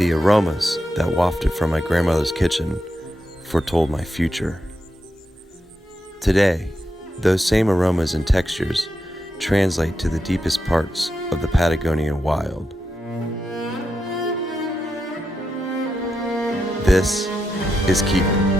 The aromas that wafted from my grandmother's kitchen foretold my future. Today, those same aromas and textures translate to the deepest parts of the Patagonian wild. This is Quiven.